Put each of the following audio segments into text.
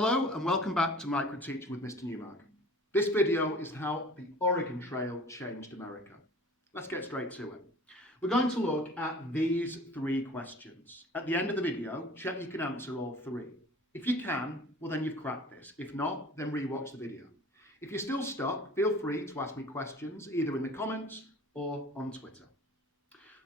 Hello and welcome back to Microteaching with Mr. Newmark. This video is how the Oregon Trail changed America. Let's get straight to it. We're going to look at these three questions. At the end of the video, check you can answer all three. If you can, well then you've cracked this. If not, then rewatch the video. If you're still stuck, feel free to ask me questions either in the comments or on Twitter.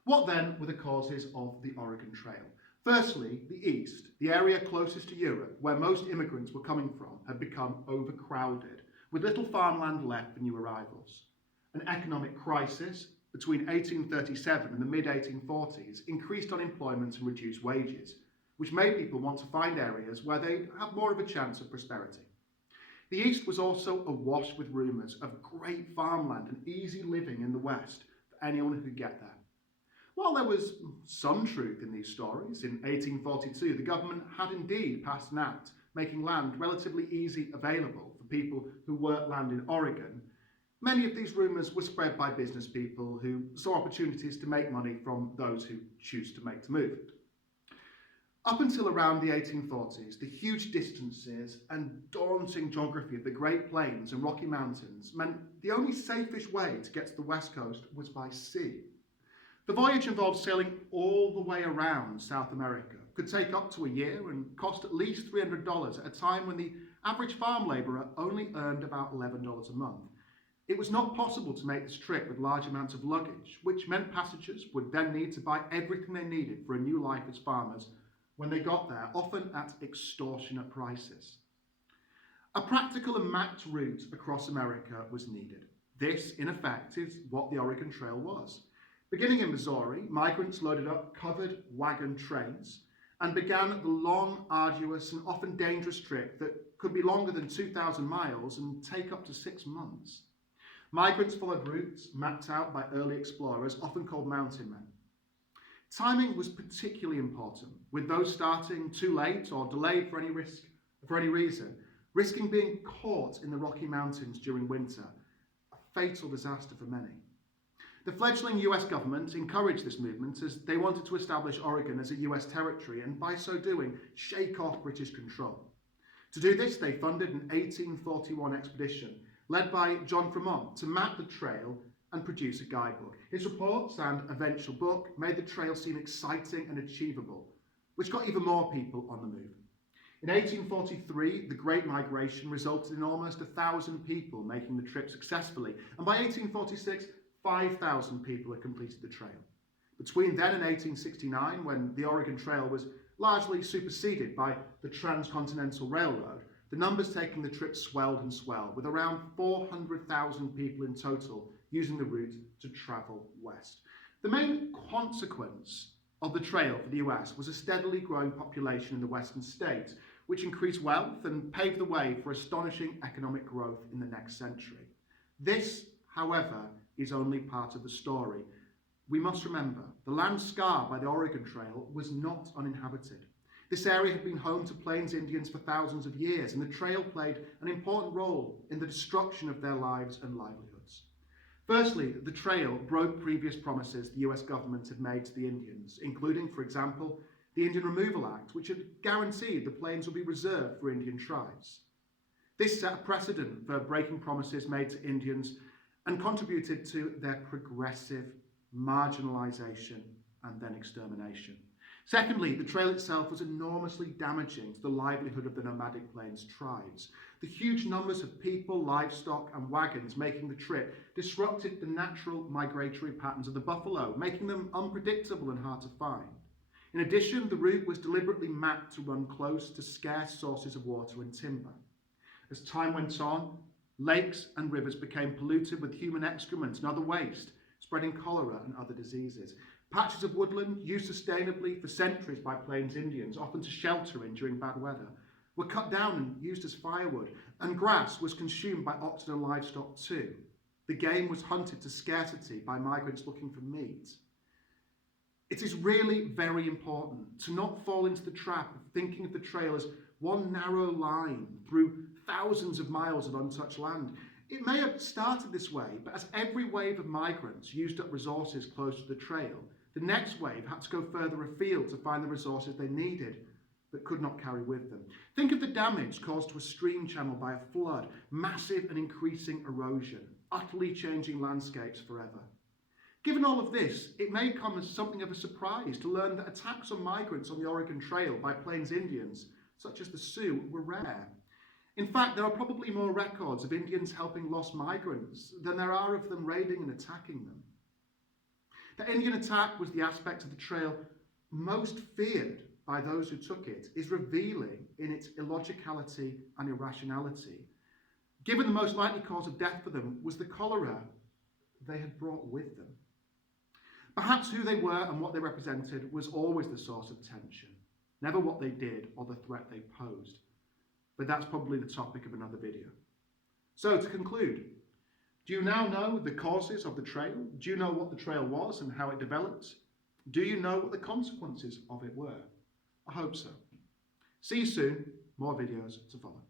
What then were the causes of the Oregon Trail? Firstly, the East, the area closest to Europe, where most immigrants were coming from, had become overcrowded, with little farmland left for new arrivals. An economic crisis between 1837 and the mid-1840s increased unemployment and reduced wages, which made people want to find areas where they'd have more of a chance of prosperity. The East was also awash with rumours of great farmland and easy living in the West for anyone who could get there. While there was some truth in these stories, in 1842 the government had indeed passed an act making land relatively easy available for people who worked land in Oregon. Many of these rumours were spread by business people who saw opportunities to make money from those who choose to make the move. Up until around the 1840s, the huge distances and daunting geography of the Great Plains and Rocky Mountains meant the only safe-ish way to get to the West Coast was by sea. The voyage involved sailing all the way around South America, could take up to a year and cost at least $300 at a time when the average farm labourer only earned about $11 a month. It was not possible to make this trip with large amounts of luggage, which meant passengers would then need to buy everything they needed for a new life as farmers when they got there, often at extortionate prices. A practical and mapped route across America was needed. This, in effect, is what the Oregon Trail was. Beginning in Missouri, migrants loaded up covered wagon trains and began the long, arduous and often dangerous trip that could be longer than 2,000 miles and take up to 6 months. Migrants followed routes mapped out by early explorers, often called mountain men. Timing was particularly important, with those starting too late or delayed for any reason, risking being caught in the Rocky Mountains during winter, a fatal disaster for many. The fledgling US government encouraged this movement as they wanted to establish Oregon as a US territory and by so doing shake off British control. To do this, they funded an 1841 expedition led by John Fremont to map the trail and produce a guidebook. His reports and eventual book made the trail seem exciting and achievable, which got even more people on the move. In 1843, the Great Migration resulted in almost 1,000 people making the trip successfully, and by 1846, 5,000 people had completed the trail. Between then and 1869, when the Oregon Trail was largely superseded by the Transcontinental Railroad, the numbers taking the trip swelled and swelled, with around 400,000 people in total using the route to travel west. The main consequence of the trail for the US was a steadily growing population in the western states, which increased wealth and paved the way for astonishing economic growth in the next century. This, however, is only part of the story. We must remember, the land scarred by the Oregon Trail was not uninhabited. This area had been home to Plains Indians for thousands of years, and the trail played an important role in the destruction of their lives and livelihoods. Firstly, the trail broke previous promises the US government had made to the Indians, including, for example, the Indian Removal Act, which had guaranteed the plains would be reserved for Indian tribes. This set a precedent for breaking promises made to Indians and contributed to their progressive marginalisation and then extermination. Secondly, the trail itself was enormously damaging to the livelihood of the nomadic plains tribes. The huge numbers of people, livestock and wagons making the trip disrupted the natural migratory patterns of the buffalo, making them unpredictable and hard to find. In addition, the route was deliberately mapped to run close to scarce sources of water and timber. As time went on, lakes and rivers became polluted with human excrement and other waste, spreading cholera and other diseases. Patches of woodland, used sustainably for centuries by Plains Indians, often to shelter in during bad weather, were cut down and used as firewood, and grass was consumed by oxen and livestock too. The game was hunted to scarcity by migrants looking for meat. It is really very important to not fall into the trap of thinking of the trail as one narrow line through thousands of miles of untouched land. It may have started this way, but as every wave of migrants used up resources close to the trail, the next wave had to go further afield to find the resources they needed, that could not carry with them. Think of the damage caused to a stream channel by a flood, massive and increasing erosion, utterly changing landscapes forever. Given all of this, it may come as something of a surprise to learn that attacks on migrants on the Oregon Trail by Plains Indians, such as the Sioux, were rare. In fact, there are probably more records of Indians helping lost migrants than there are of them raiding and attacking them. The Indian attack was the aspect of the trail most feared by those who took it, is revealing in its illogicality and irrationality, given the most likely cause of death for them was the cholera they had brought with them. Perhaps who they were and what they represented was always the source of tension, never what they did or the threat they posed. But that's probably the topic of another video. So to conclude, do you now know the causes of the trail? Do you know what the trail was and how it developed? Do you know what the consequences of it were? I hope so. See you soon. More videos to follow.